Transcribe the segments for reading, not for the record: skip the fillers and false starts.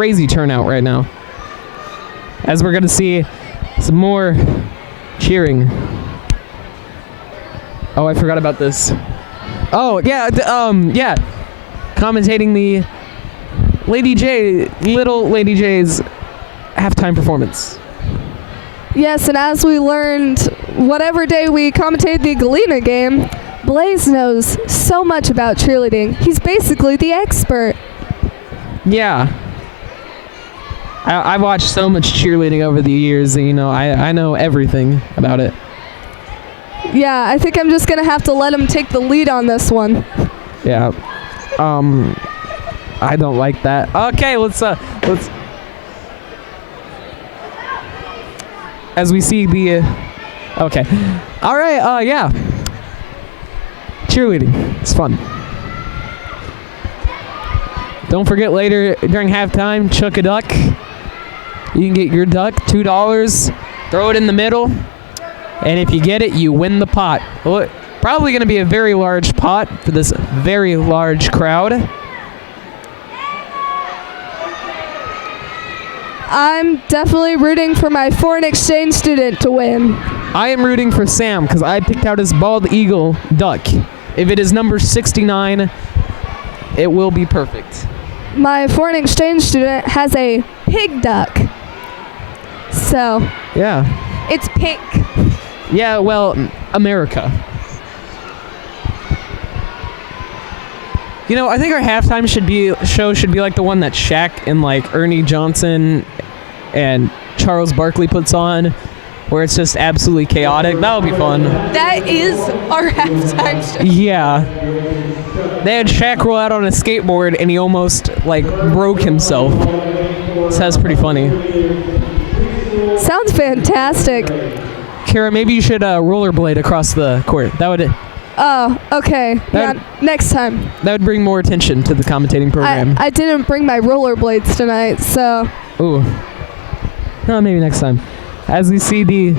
crazy turnout right now. As we're going to see some more cheering. Oh, I forgot about this. Oh, yeah, yeah. Commentating the Little Lady J's halftime performance. Yes, and as we learned, whatever day we commentated the Galena game, Blaise knows so much about cheerleading. He's basically the expert. Yeah. I've watched so much cheerleading over the years, and, I know everything about it. Yeah, I think I'm just going to have to let him take the lead on this one. Yeah. I don't like that. Okay, let's as we see the okay. All right, yeah. Cheerleading. It's fun. Don't forget later during halftime, chuck a duck. You can get your duck, $2. Throw it in the middle. And if you get it, you win the pot. Well, probably going to be a very large pot for this very large crowd. I'm definitely rooting for my foreign exchange student to win. I am rooting for Sam because I picked out his bald eagle duck. If it is number 69, it will be perfect. My foreign exchange student has a pig duck. So, yeah. It's pink. Yeah, well, America. I think our halftime show should be like the one that Shaq and like Ernie Johnson and Charles Barkley puts on, where it's just absolutely chaotic. That would be fun. That is our halftime show. Yeah. They had Shaq roll out on a skateboard and he almost like broke himself. So that's pretty funny. Sounds fantastic. Cara, maybe you should rollerblade across the court. That would. Oh, okay. Next time. That would bring more attention to the commentating program. I didn't bring my rollerblades tonight, so. Ooh. Oh, maybe next time. As we see the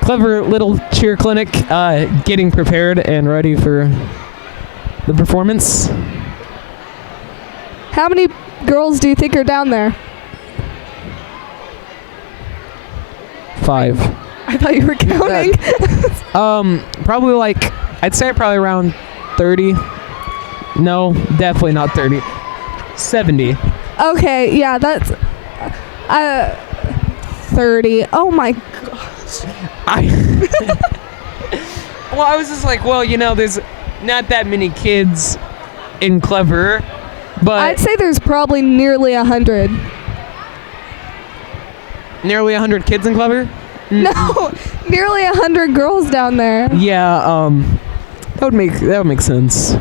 clever little cheer clinic getting prepared and ready for the performance. How many girls do you think are down there? 5. I thought you were counting. Probably like, I'd say probably around 30. No, definitely not 30. 70. Okay, yeah, that's 30. Oh my gosh. Well, I was just like, there's not that many kids in Clever, but I'd say there's probably nearly 100. Nearly 100 kids in Clever? No, nearly 100 girls down there. Yeah, that would make sense.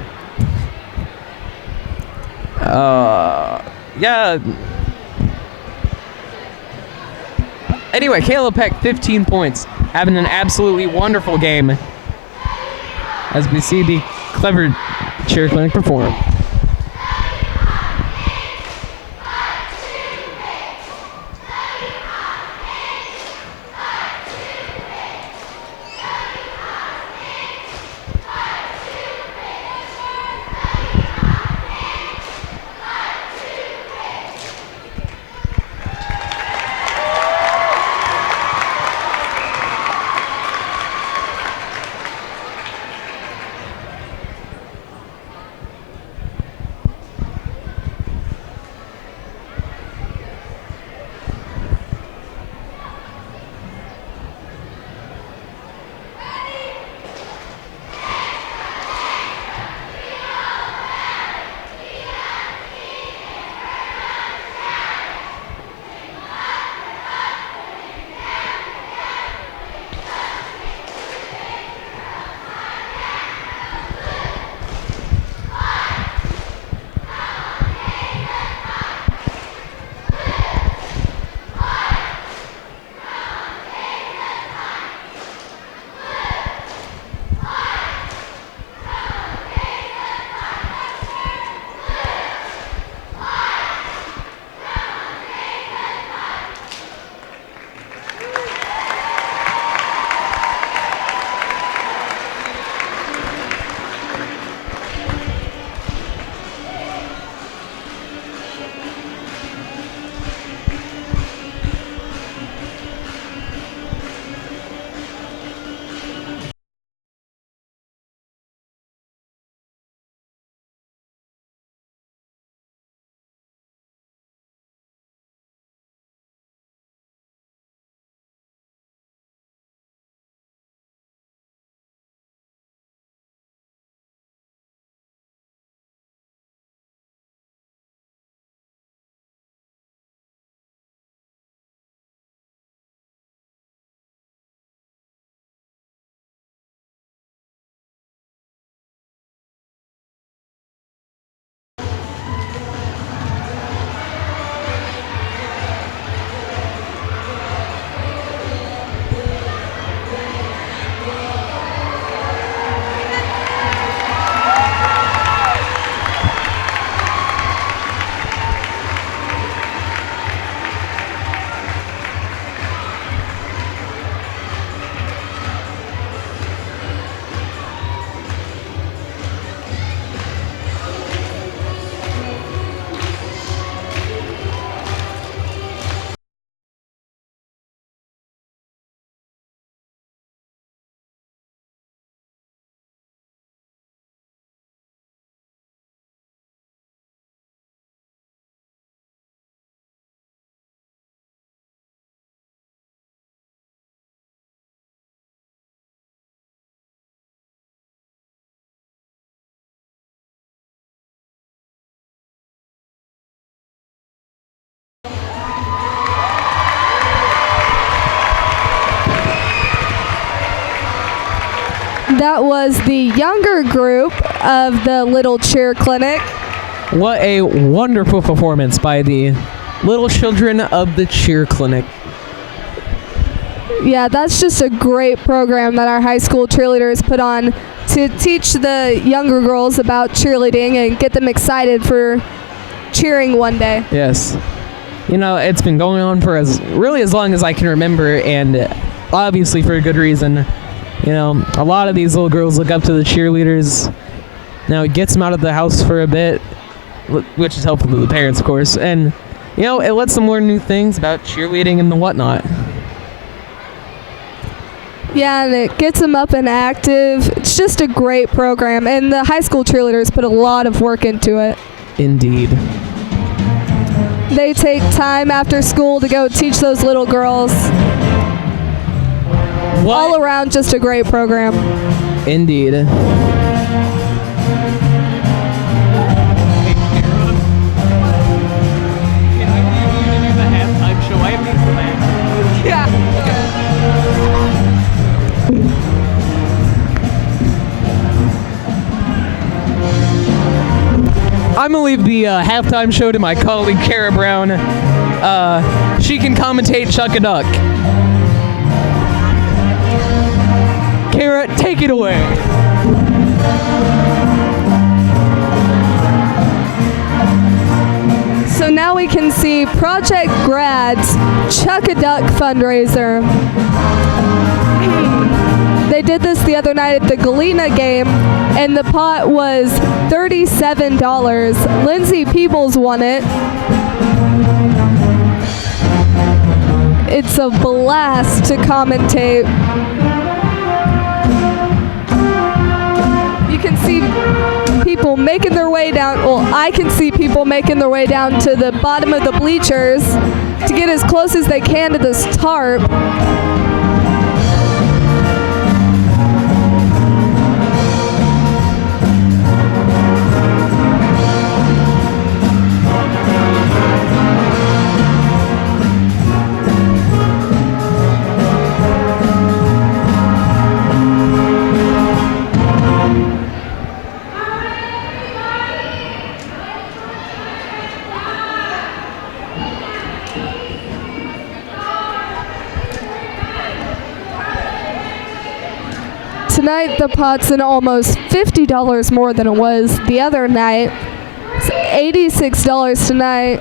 Yeah. Anyway, Caleb Peck, 15 points, having an absolutely wonderful game. As we see the Clever cheer clinic perform. That was the younger group of the Little Cheer Clinic. What a wonderful performance by the little children of the Cheer Clinic. Yeah, that's just a great program that our high school cheerleaders put on to teach the younger girls about cheerleading and get them excited for cheering one day. Yes. You know, it's been going on for as long as I can remember, and obviously for a good reason. You know, a lot of these little girls look up to the cheerleaders. Now, it gets them out of the house for a bit, which is helpful to the parents, of course. And, you know, it lets them learn new things about cheerleading and the whatnot. Yeah, and it gets them up and active. It's just a great program, and the high school cheerleaders put a lot of work into it. Indeed. They take time after school to go teach those little girls. What? All around, just a great program. Indeed. I'm going to leave the halftime show to my colleague, Cara Brown. She can commentate Chuck a Duck. Cara, take it away. So now we can see Project Grad's Chuck a Duck fundraiser. They did this the other night at the Galena game, and the pot was $37. Lindsay Peebles won it. It's a blast to commentate. You can see people making their way down, well, I can see people making their way down to the bottom of the bleachers to get as close as they can to this tarp. Tonight, the pot's in almost $50 more than it was the other night. It's $86 tonight.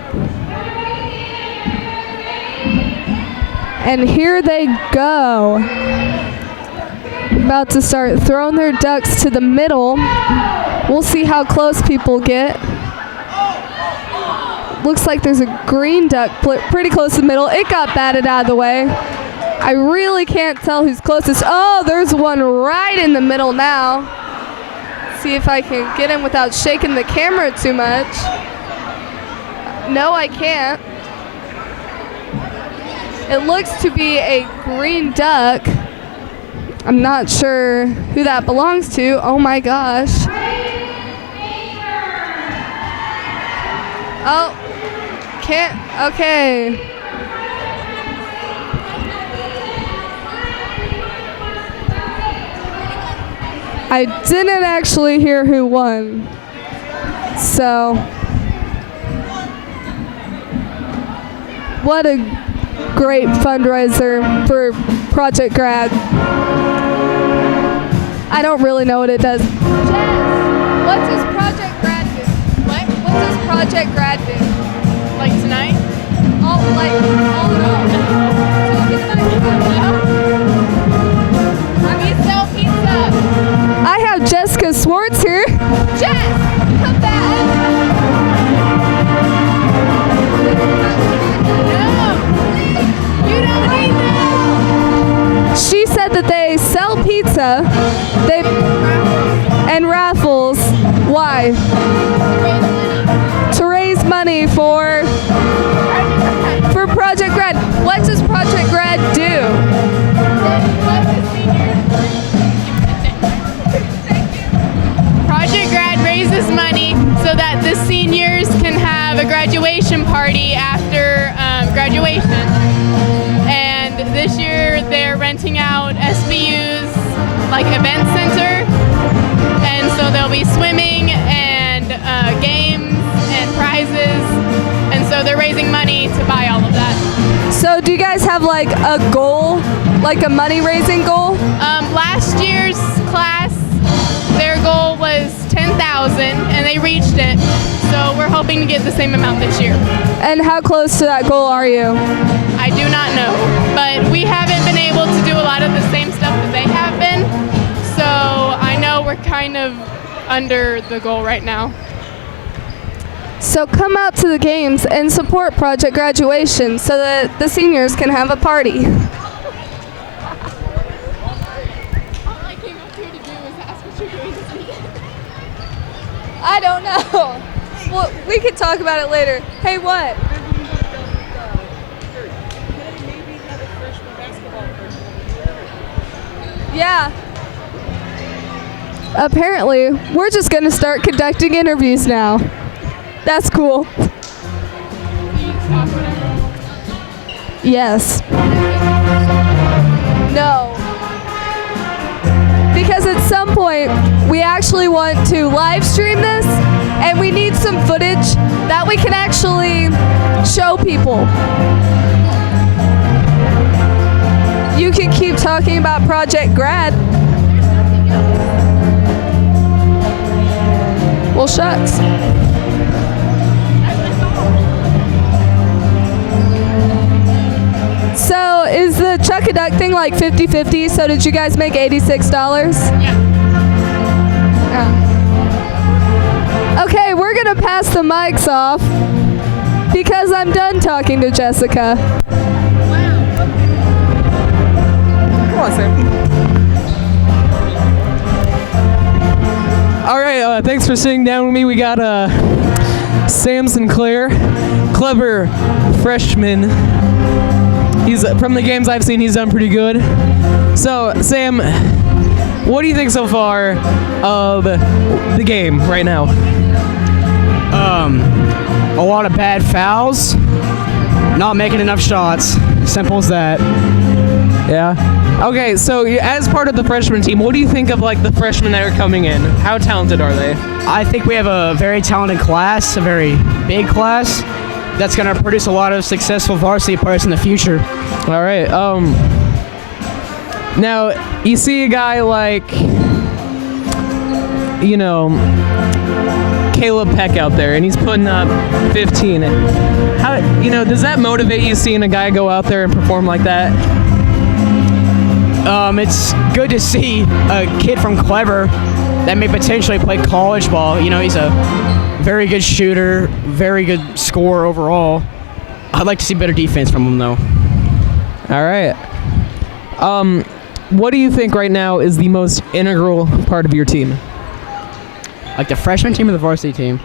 And here they go. About to start throwing their ducks to the middle. We'll see how close people get. Looks like there's a green duck pretty close to the middle. It got batted out of the way. I really can't tell who's closest. Oh, there's one right in the middle now. See if I can get him without shaking the camera too much. No, I can't. It looks to be a green duck. I'm not sure who that belongs to. Oh my gosh. Oh, can't, okay. I didn't actually hear who won. So, what a great fundraiser for Project Grad. I don't really know what it does. Jess, what does Project Grad do? What does Project Grad do? Like tonight? All in all. We sell pizza. I have Jessica Swartz here. Jess, come back. No, you don't need that. She said that they sell pizza and raffles. Why? To raise money for Project Grad. What does Project Grad do? Project Grad raises money so that the seniors can have a graduation party after graduation. And this year they're renting out SBU's like event center, and so there'll be swimming and games and prizes, and so they're raising money to buy all of that. So do you guys have like a goal, like a money raising goal? Last year's class, their goal was 10,000 and they reached it. So we're hoping to get the same amount this year. And how close to that goal are you? I do not know, but we haven't been able to do a lot of the same stuff that they have been. So I know we're kind of under the goal right now. So come out to the games and support Project Graduation so that the seniors can have a party. I don't know. Well, we could talk about it later. Hey, what? Yeah. Apparently, we're just going to start conducting interviews now. That's cool. Yes. No. Because at some point, we actually want to live stream this, and we need some footage that we can actually show people. You can keep talking about Project Grad. Well, shucks. So is the Chuck-a-Duck thing like 50-50? So did you guys make $86? Yeah. Oh. Okay, we're gonna pass the mics off because I'm done talking to Jessica. Come on, Sam. All right, thanks for sitting down with me. We got Sam Sinclair, clever freshman. He's from the games I've seen, he's done pretty good. So, Sam, what do you think so far of the game right now? A lot of bad fouls, not making enough shots. Simple as that. Yeah. Okay, so as part of the freshman team, what do you think of like the freshmen that are coming in? How talented are they? I think we have a very talented class, a very big class, that's going to produce a lot of successful varsity players in the future. All right. Now you see a guy like, you know, Caleb Peck out there, and he's putting up 15. How, you know, does that motivate you seeing a guy go out there and perform like that? It's good to see a kid from Clever that may potentially play college ball. You know, he's a very good shooter, very good scorer overall. I'd like to see better defense from him, though. All right. What do you think right now is the most integral part of your team? Like the freshman team or the varsity team?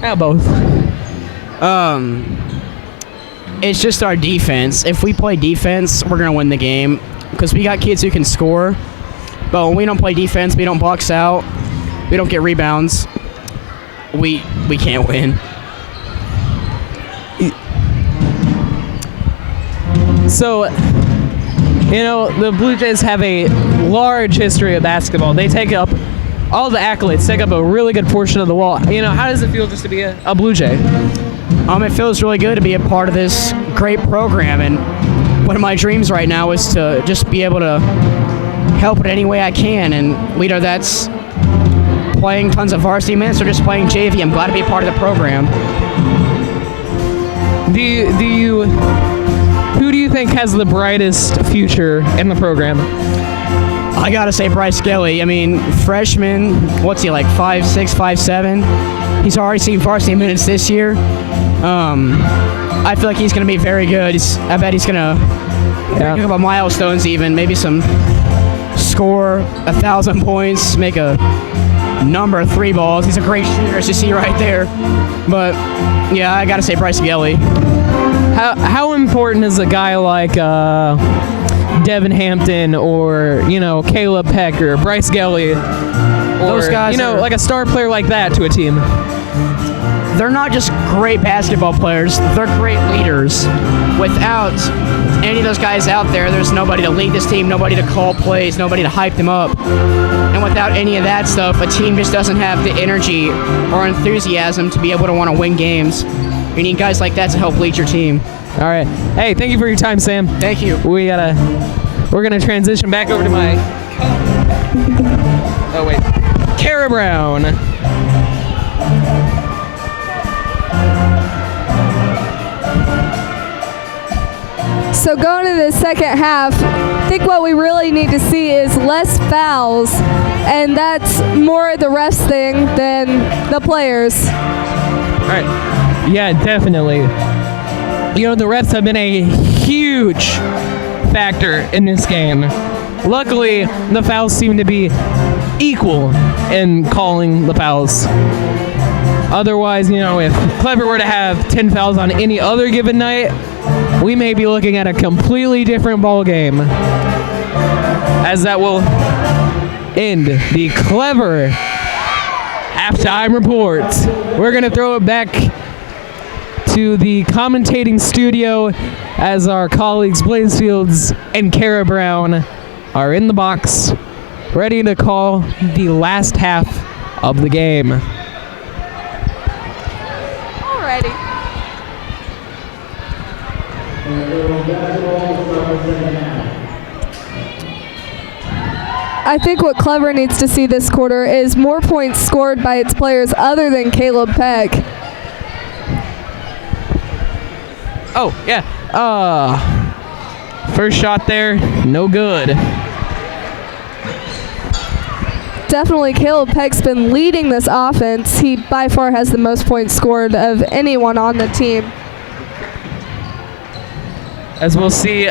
Yeah, both. It's just our defense. If we play defense, we're going to win the game because we got kids who can score. But when we don't play defense, we don't box out, we don't get rebounds, we can't win. So, you know, the Blue Jays have a large history of basketball. They take up all the accolades, take up a really good portion of the wall. You know, how does it feel just to be a Blue Jay? It feels really good to be a part of this great program, and one of my dreams right now is to just be able to help it any way I can, and whether that's playing tons of varsity minutes or just playing JV. I'm glad to be a part of the program. Who do you think has the brightest future in the program? I gotta say Bryce Gelly. I mean, freshman, what's he, like 5'6", 5'7"? He's already seen varsity minutes this year. I feel like he's gonna be very good. I bet he's gonna break a couple milestones even, maybe score 1,000 points, make a number of 3 balls. He's a great shooter, as you see right there. But yeah, I gotta say Bryce Gelly. How important is a guy like Devin Hampton or, you know, Caleb Peck or Bryce Gelly, or, those guys, you know, like a star player like that to a team? they're not just great basketball players, they're great leaders. Without any of those guys out there, there's nobody to lead this team, nobody to call plays, nobody to hype them up. And without any of that stuff, a team just doesn't have the energy or enthusiasm to be able to want to win games. You need guys like that to help lead your team. All right. Hey, thank you for your time, Sam. Thank you. We're gonna transition back over to my. Oh wait, Cara Brown. So going to the second half, I think what we really need to see is less fouls, and that's more the refs thing than the players. All right. Yeah, definitely. You know, the refs have been a huge factor in this game. Luckily, the fouls seem to be equal in calling the fouls. Otherwise, you know, if Clever were to have 10 fouls on any other given night, we may be looking at a completely different ball game. As that will end the Clever halftime report. We're going to throw it back to the commentating studio as our colleagues Blaise Fields and Cara Brown are in the box, ready to call the last half of the game. Alrighty. I think what Clever needs to see this quarter is more points scored by its players other than Caleb Peck. Oh, yeah. First shot there, no good. Definitely Caleb Peck's been leading this offense. He by far has the most points scored of anyone on the team. As we'll see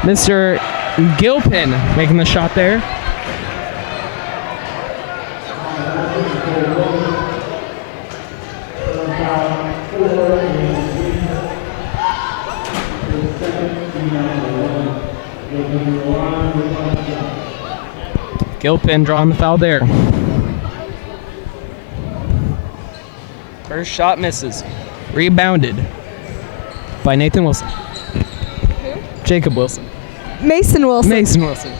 Mr. Gilpin making the shot there. Gilpin drawing the foul there. First shot misses. Rebounded by Nathan Wilson. Who? Jacob Wilson. Mason Wilson. Mason Wilson.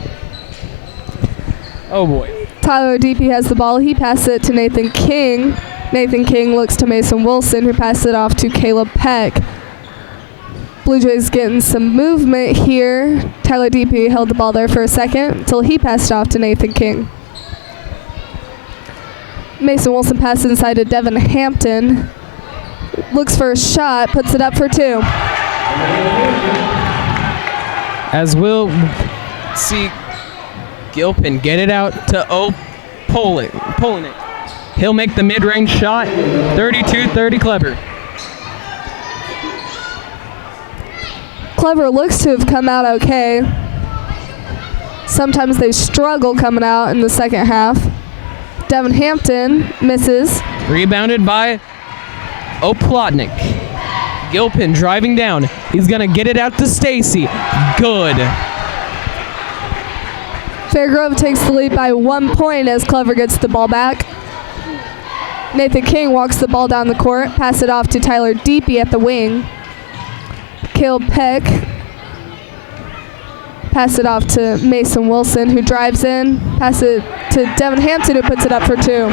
Oh boy. Tyler Deepy has the ball. He passes it to Nathan King. Nathan King looks to Mason Wilson, who passes it off to Caleb Peck. Blue Jays getting some movement here. Tyler Deepy held the ball there for a second until he passed off to Nathan King. Mason Wilson passes inside to Devin Hampton. Looks for a shot, puts it up for two. As we'll see Gilpin get it out to Polinick. He'll make the mid-range shot. 32-30 Clever. Clever looks to have come out okay. Sometimes they struggle coming out in the second half. Devin Hampton misses. Rebounded by Oplotnik. Gilpin driving down. He's going to get it out to Stacy. Good. Fairgrove takes the lead by 1 point as Clever gets the ball back. Nathan King walks the ball down the court, pass it off to Tyler Deepy at the wing. Caleb Peck pass it off to Mason Wilson, who drives in, pass it to Devin Hampton, who puts it up for two.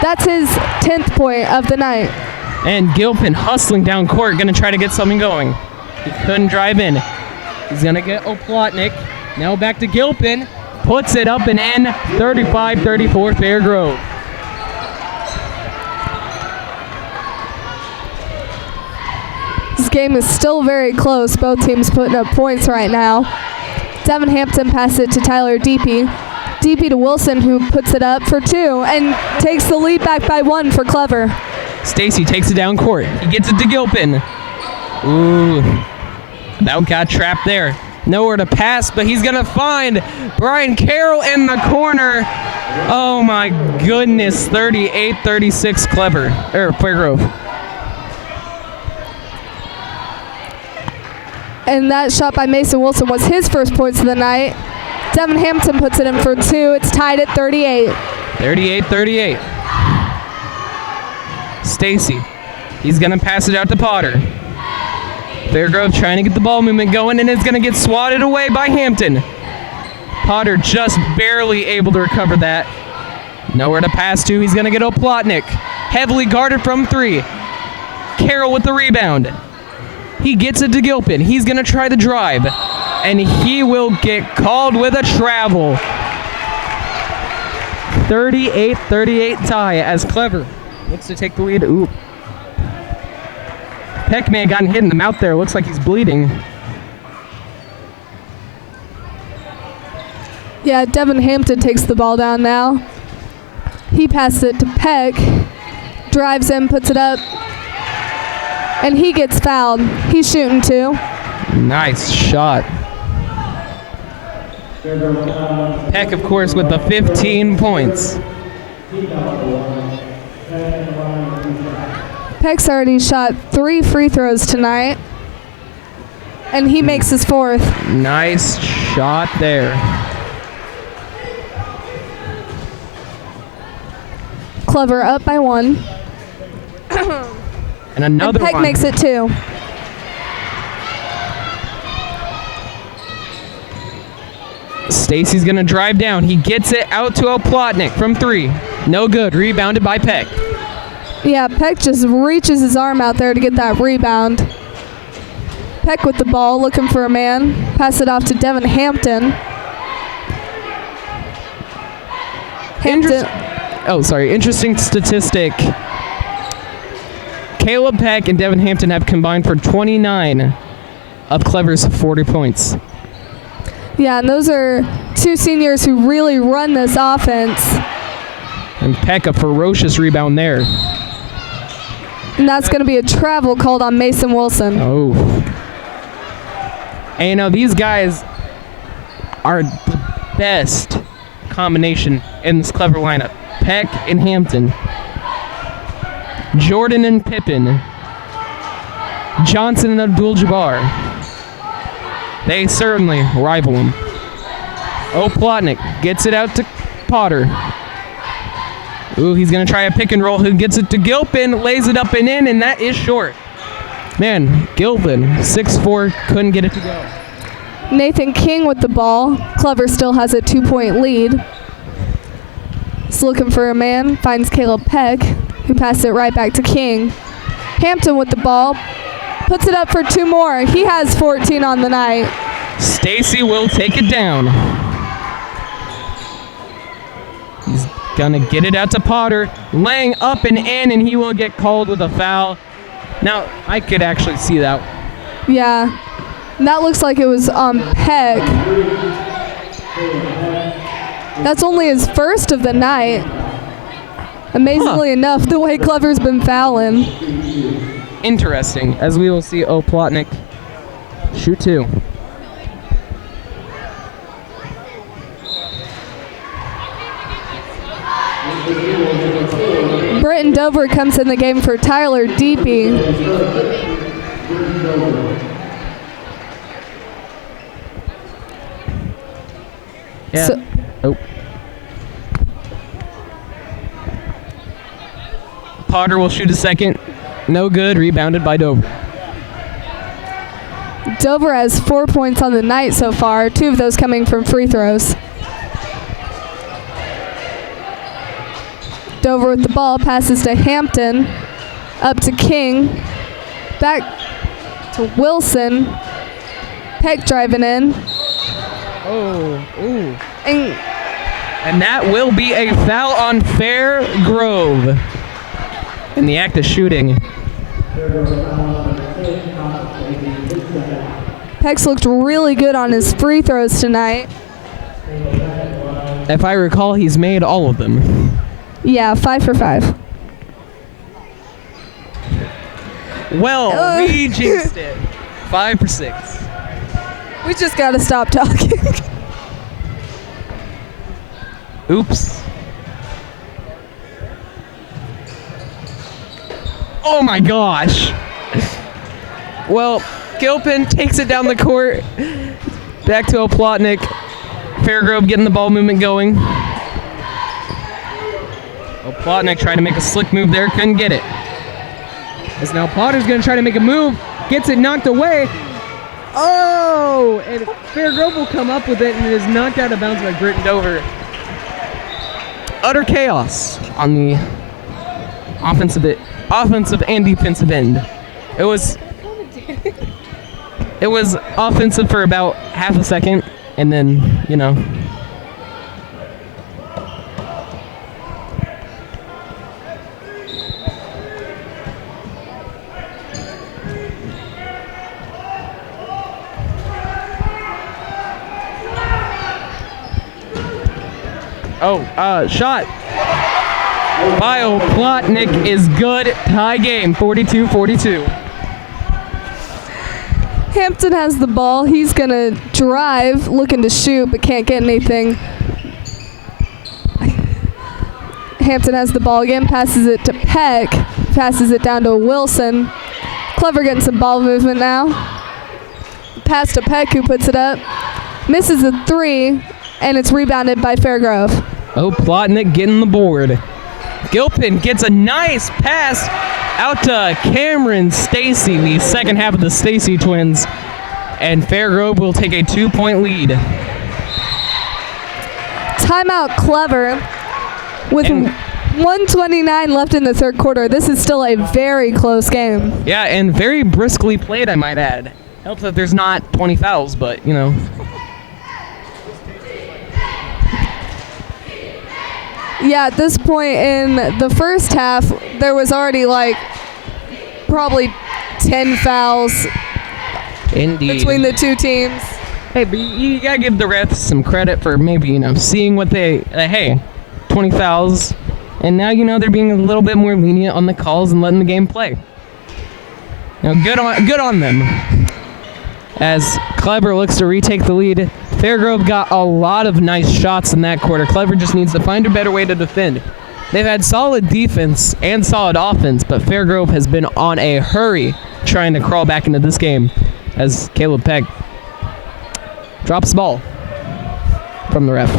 That's his 10th point of the night. And Gilpin hustling down court, going to try to get something going. He couldn't drive in. He's going to get Oplotnik. Now back to Gilpin. Puts it up and in. 35-34 Fairgrove. This game is still very close. Both teams putting up points right now. Devin Hampton passes it to Tyler Deepy. Deepy to Wilson, who puts it up for two and takes the lead back by one for Clever. Stacy takes it down court. He gets it to Gilpin. Ooh, that got trapped there. Nowhere to pass, but he's going to find Brian Carroll in the corner. Oh my goodness, 38-36 Clever, or Fairgrove. And that shot by Mason Wilson was his first points of the night. Devin Hampton puts it in for two. It's tied at 38. 38-38. Stacy. He's going to pass it out to Potter. Fairgrove trying to get the ball movement going, and it's going to get swatted away by Hampton. Potter just barely able to recover that. Nowhere to pass to. He's going to get Oplotnik. Heavily guarded from 3. Carroll with the rebound. He gets it to Gilpin. He's going to try the drive, and he will get called with a travel. 38-38 tie as Clever looks to take the lead. Ooh. Peck may have gotten hit in the mouth there. Looks like he's bleeding. Yeah, Devin Hampton takes the ball down now. He passes it to Peck. Drives in, puts it up. And he gets fouled. He's shooting 2. Nice shot. Peck, of course, with the 15 points. Peck's already shot 3 free throws tonight. And he makes his 4th. Nice shot there. Clever up by 1. And another and Peck one. makes it 2. Stacy's going to drive down. He gets it out to Oplotnik from 3. No good. Rebounded by Peck. Yeah, Peck just reaches his arm out there to get that rebound. Peck with the ball, looking for a man. Pass it off to Devin Hampton. Interesting statistic. Caleb Peck and Devin Hampton have combined for 29 of Clever's 40 points. Yeah, and those are 2 seniors who really run this offense. And Peck, a ferocious rebound there. And that's going to be a travel called on Mason Wilson. Oh. And you know, these guys are the best combination in this Clever lineup. Peck and Hampton. Jordan and Pippen. Johnson and Abdul-Jabbar. They certainly rival him. Oplotnik gets it out to Potter. Ooh, he's going to try a pick and roll. Who gets it to Gilpin, lays it up and in, and that is short. Man, Gilpin, 6'4", couldn't get it to go. Nathan King with the ball. Clever still has a 2-point lead. He's looking for a man, finds Caleb Peck, who passes it right back to King. Hampton with the ball, puts it up for 2 more. He has 14 on the night. Stacy will take it down. He's gonna get it out to Potter, laying up and in, and he will get called with a foul. Now, I could actually see that. Yeah, and that looks like it was on Peck. That's only his first of the night. Amazingly enough, the way Clever's been fouling. Interesting, as we will see Oplotnik shoot 2. Britton Dover comes in the game for Tyler Deepy. Yeah. Potter will shoot a second. No good. Rebounded by Dover. Dover has 4 points on the night so far, 2 of those coming from free throws. Dover with the ball, passes to Hampton, up to King, back to Wilson. Peck driving in. Oh, ooh. And that will be a foul on Fairgrove in the act of shooting. Peck's looked really good on his free throws tonight. If I recall, he's made all of them. Yeah, 5 for 5. Well, we jinxed it. 5 for 6. We just gotta stop talking. Oops. Oh my gosh. Well, Gilpin takes it down the court. Back to Oplotnik. Fairgrove getting the ball movement going. Oplotnik tried to make a slick move there, couldn't get it. As now Potter's going to try to make a move. Gets it knocked away. Oh! And Fairgrove will come up with it, and it is knocked out of bounds by Britton Dover. Utter chaos on the offensive and defensive end. It was offensive for about half a second, and then, you know. Shot. Bio Plotnik is good. Tie game, 42-42. Hampton has the ball. He's going to drive, looking to shoot, but can't get anything. Hampton has the ball again, passes it to Peck, passes it down to Wilson. Clever getting some ball movement now. Pass to Peck, who puts it up. Misses a three, and it's rebounded by Fairgrove. Oh, Plotnik getting the board. Gilpin gets a nice pass out to Cameron Stacy, the second half of the Stacy twins. And Fairgrove will take a 2-point lead. Timeout Clever with 1:29 left in the third quarter. This is still a very close game. Yeah, and very briskly played, I might add. Helps that there's not 20 fouls, but, you know. Yeah, at this point in the first half, there was already like probably 10 fouls Indeed. between the two teams. Hey, but you gotta give the refs some credit for maybe, you know, seeing what they, hey, 20 fouls, and now, you know, they're being a little bit more lenient on the calls and letting the game play. You know, good on them. As Clever looks to retake the lead, Fairgrove got a lot of nice shots in that quarter. Clever just needs to find a better way to defend. They've had solid defense and solid offense, but Fairgrove has been on a hurry trying to crawl back into this game as Caleb Peck drops the ball from the ref.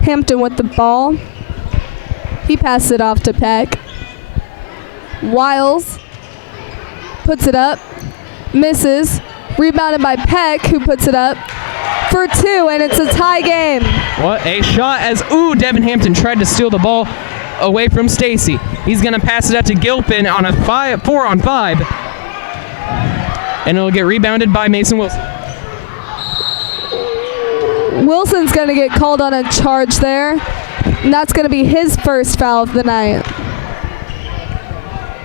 Hampton with the ball. He passes it off to Peck. Wiles puts it up, misses, rebounded by Peck, who puts it up for two, and it's a tie game. What a shot as, Devin Hampton tried to steal the ball away from Stacy. He's going to pass it out to Gilpin on a 4-on-5, and it'll get rebounded by Mason Wilson. Wilson's going to get called on a charge there, and that's going to be his first foul of the night.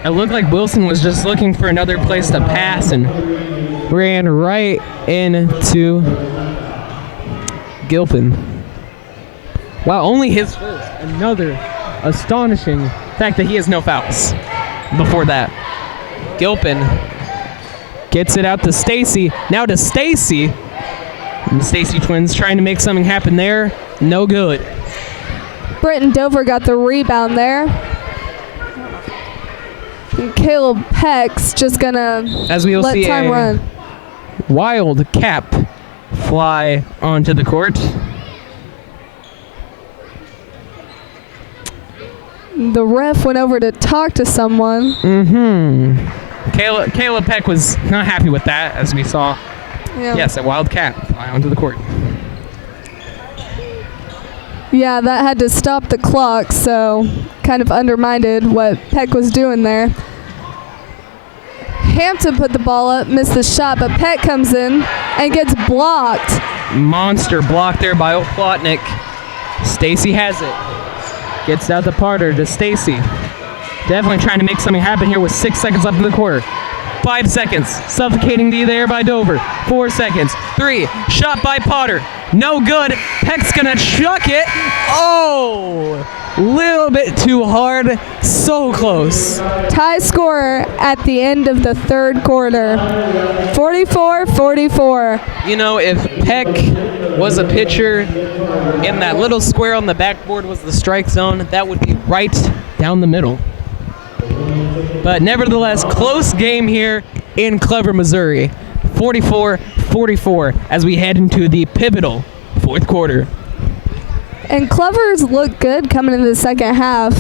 It looked like Wilson was just looking for another place to pass and ran right into Gilpin. Wow, only his first. Another astonishing fact that he has no fouls before that. Gilpin gets it out to Stacy. Now to Stacy. And the Stacy twins trying to make something happen there. No good. Britton Dover got the rebound there. And Caleb Peck's just gonna as we will let see time run. Wild cap fly onto the court. The ref went over to talk to someone. Caleb Peck was not happy with that, as we saw. Yeah. Yes, a wild cap fly onto the court. Yeah, that had to stop the clock, so kind of undermined what Peck was doing there. Hampton put the ball up, missed the shot, but Peck comes in and gets blocked. Monster block there by Plotnik. Stacy has it. Gets out the Parter to Stacy. Definitely trying to make something happen here with 6 seconds left in the quarter. 5 seconds. Suffocating D there by Dover. 4 seconds. 3. Shot by Potter. No good. Peck's gonna chuck it. Oh! Little bit too hard. So close. Tie scorer at the end of the third quarter. 44-44. You know, if Peck was a pitcher and that little square on the backboard was the strike zone, that would be right down the middle. But nevertheless, close game here in Clever, Missouri. 44-44 as we head into the pivotal fourth quarter. And Clever's look good coming into the second half.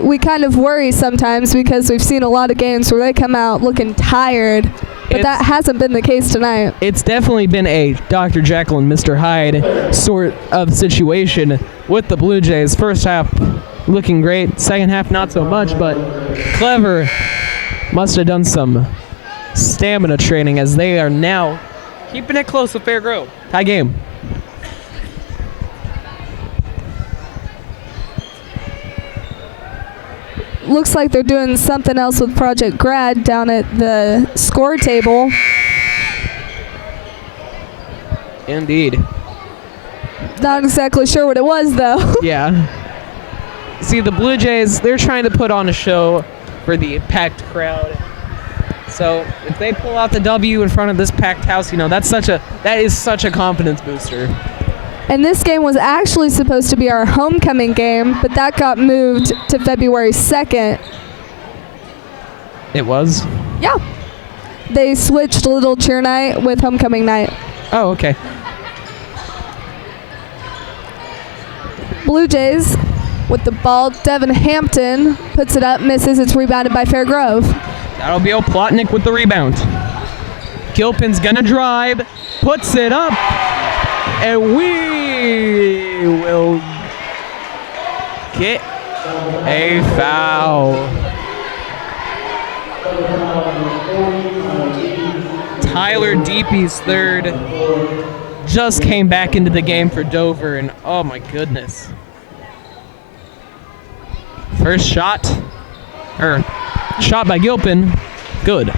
we kind of worry sometimes because we've seen a lot of games where they come out looking tired, but that hasn't been the case tonight. It's definitely been a Dr. Jekyll and Mr. Hyde sort of situation with the Blue Jays. First half looking great, second half not so much, but Clever must have done some stamina training as they are now keeping it close with Fair Grove. Tie game. Looks like they're doing something else with Project Grad down at the score table. Indeed. Not exactly sure what it was, though. Yeah. See, the Blue Jays, they're trying to put on a show for the packed crowd. So if they pull out the W in front of this packed house, that is such a confidence booster. And this game was actually supposed to be our homecoming game, but that got moved to February 2nd. It was? Yeah. They switched Little Cheer Night with homecoming night. Oh, okay. Blue Jays with the ball. Devin Hampton puts it up, misses. It's rebounded by Fair Grove. That'll be Oplotnik with the rebound. Gilpin's gonna drive, puts it up, and we will get a foul. Tyler Deepy's third just came back into the game for Dover, and oh my goodness. First shot by Gilpin, good.